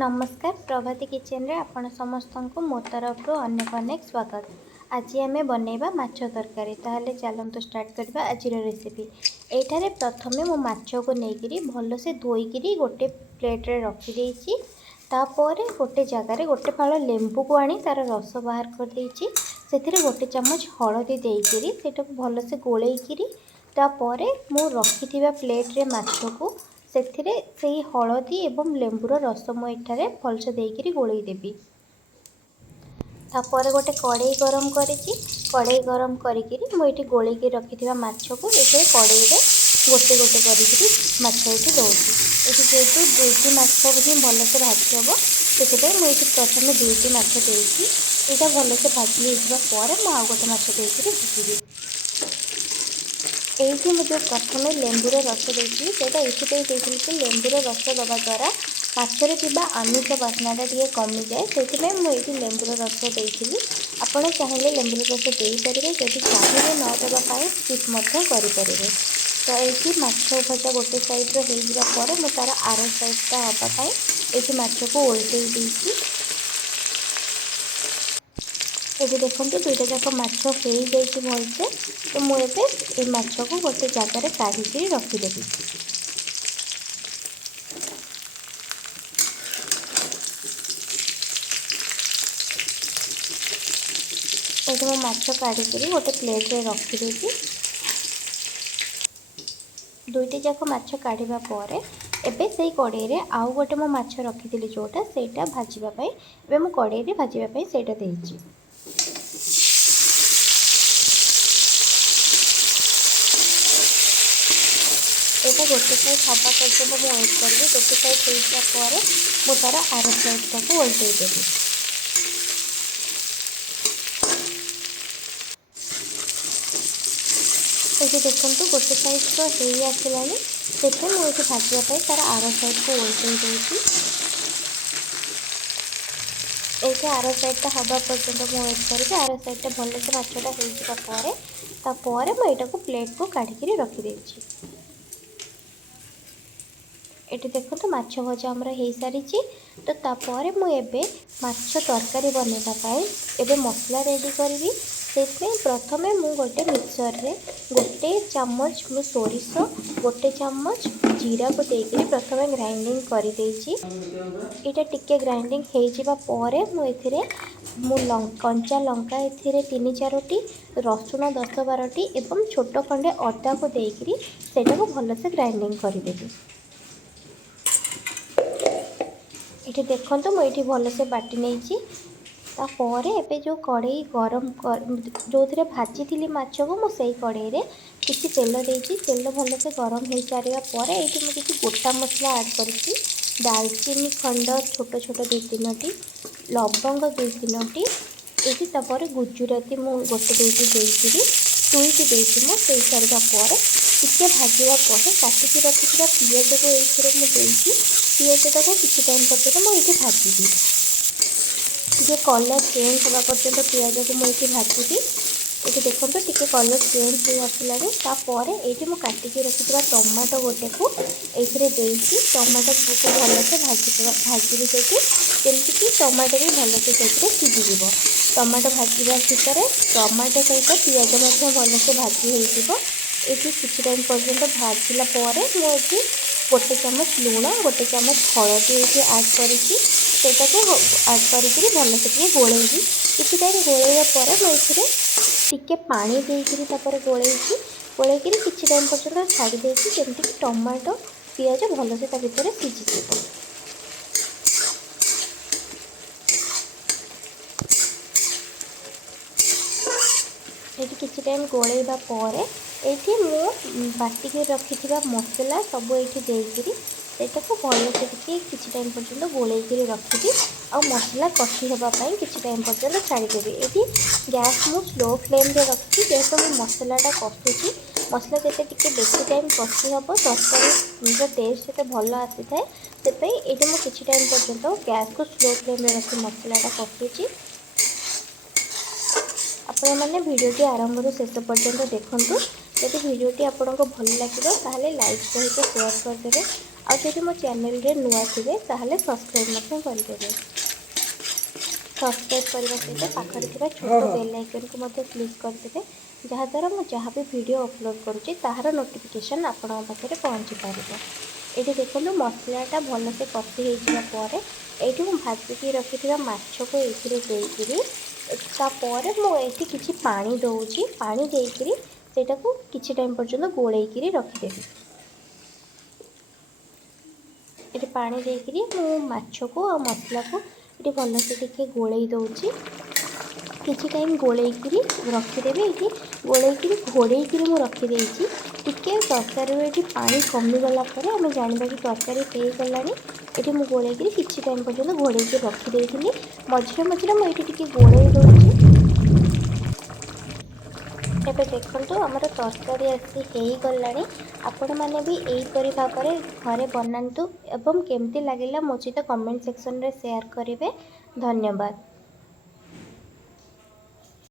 नमस्कार प्रभाती किचन रे आपण समस्त को मो तरफ अनेक अनेक स्वागत। आज आम बनइबा माछ तरकारी। ताहले चलतु स्टार्ट करबा आज रेसिपी। एठारे प्रथमे मो माछ को लेकिरी भल से धोईकी गोटे प्लेट रे रखी देइची। तापर गोटे जगार गोटे फाड़ लेंबू को आनी तार रस बाहर कर देइची। सेथिरे गोटे चम्मच हळदी देइकी सेटा को भल से गोलेइकी तापर मु रखिथिबा प्लेट रे माछ को सेथिरे सेही हळदी एवं लेंबूर रस मुझे भलसे देकर गोलई देवी। तापर गोटे कड़े गरम करिछि। कड़े गरम करी मुझे गोलैकी रखी माछ को ये कड़े गोटे गोटे करी माछ ये दौची। ये जेहतु दुईटी माछ ही भलसे भाजी हम से मुझे प्रथम दुईटी माछ देती यहाँ भलसे भाजी होगा मुझे गोटे माछ देकर भाजी ये मुझे प्रथम लेंबूर रस देती सेटा ये कि लेंबूर रस दवा द्वारा माछरे थिबा आमिष बास्नाटा टे कमी जाए से मुझे लेंबूर रस देती। आपड़ चाहिए लेंबूर रस दे पारे जदि चाहिए न देवाई स्किप करें। तो ये माछ भजा गोटे साइड्र हो मुझे तार आर साइडटा हाँपाई ये माछ को ओल्टे देती। ये देखो दुईटा जाक माछ हो जाए भलसे। तो मुझे ये माछ को गोटे जगार काढ़ी रखीदेवी। ये मो माछ काढ़ी गोटे प्लेट रे रखीदेवी। दुईटी जाक माछ काढ़ा पर एबे से कड़े रे आउ गोटे मो माछ रखी जोटा सेटा भाजवाई एबे मो कड़े रे भाजवाई सेटा देइछि। एटा गोटे साइड हवा पर्यटन मुझे वेट करी। गोटे साइड होगा मु तार आर साइडटा को ओल्टे देवी। ये देखो गोटे साइड तो हो आसला से मुझे भाजवाई तार आर साइड को ओल्टे देती। ये आर साइडटा हवा पर्यटन मुझे वेट करी आर साइडटा भलसे माछटा होपर मुझे प्लेट को काढ़ी रखीदे। ये देखो तो माछ भजा आमर हो सारी। तो तापर मुझे माछ तरकारी बनवाई एबे मसला रेडी करी। से प्रथमे मु गोटे मिक्सर रे गोटे चामच मु सोरिष गोटे चामच जीरा को देकर प्रथमे ग्राइंडिंग कर देइछि। इटा टिके ग्राइंडिंग हो जिबा परे मु एथिरे कंचा लंका एथिरे 3-4टी रसुण 10-12टी एवं छोट खंडे अदा को देकर सेटा को भलसे ग्राइंडिंग करदेवी। ये देखो मुझे भलसे बाटी नहीं। तापर एबे जो कड़े गरम जो थे भाजी थी माछ को मुझे कड़े रे किसी तेल देती। तेल भलसे गरम हो सारापर ये मुझे किसी गोटा मसला ऐड करी। दालचीनी खंड छोट छोट 2-3टी लवंग 2-3टी ये तापर गुजुराती मु गोटे दुईटी देती टुईटी देती मुझे सारापर टिके भाजवा काटिकी रखी पिज को ये पिजटा को किसी टाइम पर्यटन मुझे भाजी जे कलर चेंज होगा पर्यटन पिज को मुझे भाजी। ये देखो टी कलर चेंज हो आसला ये मुझे काटिकी रखी टमाटो गोटे को ये टमाटो को भलसे भाजी से जमीक टमाटो भी भलसे से सीझीज। टमाटो भाजवा भितर टमाटो सहित पिज भलसे भाजी हो ये किसी टाइम पर्यटन भाजला मुझे गोटे चामच लुण गोटे चामच हलदी ये आड करटा को आड कर भलसे गोलैबी। किसी टाइम गोलैया मुझे टिके पानी देकर गोलैकी किसी टाइम पर्यटन छाड़ी देती जमीक टमाटो पिज भलसे भितर सीझीज। ये किसी टाइम गोलैबा पर ये मु बाटिके रखी मसला सब ये देकर सेटा को भलसे किसी टाइम पर्यटन गोलैकी रखी आ मसला कषि हाँपाई किसी टाइम पर्यटन छाड़देवी। ये गैस मु स्लो फ्लेम रे रखी जेहेतु मुझे मसलाटा कषुची मसला जिते टी बेसी टाइम कषि हम तरकारी टेस्ट से भल आसी थाए से ये मुझे किसी टाइम पर्यटन गैस को स्लो फ्लेम रे रखी मसलाटा कषुची। आपण मैंने भिडियोटी आरंभ रू शेष पर्यंत देखूँ। जब भिडियोटी आपको भल लगे ताहले लाइक सहित शेयर करदे आदि मो चैनल रे नुआ थे ताहले सब्सक्राइब करदेवे। सब्सक्राइब करने सहित पाखरे थी छोट बेल आइकन को क्लिक करदेवे जहाँद्वारा मुझे जहाँ भी वीडियो अपलोड करुँची ताହାର नोटिफिकेशन आपण पाखे पहुँची पार। ये देखो मसलाटा भलसे कषि होगापर ये भाजिकी रखी माछ को ये तापर मुझे किसी पानी दौची पानी देकरी सेटा को किसी टाइम पर्यंत गोलैक रखिदेवी। ये पानी देकरी मु माछ को आ मसला को ये भलसे टिके गोलै दौची किसी टाइम गोलैक रखिदेवी। ये गोलैक घोड़ेक रखिदे टिके तरकारी ये पानी कमिगला आम जानवा कि तरकारी हो गला। ये मुझे गोलैक किसी टाइम पर्यंत घोड़ेक रखिदे मझे मझे मुझे टिके गोलै दूची। एबे देखंतु हमर तरकारी आसी हेई गलानी। आपण माने भी एहीपरि भाव में घरे बनातु एवं केमती लगिला मो सहित कमेंट सेक्शन रे शेयर करेंगे। धन्यवाद।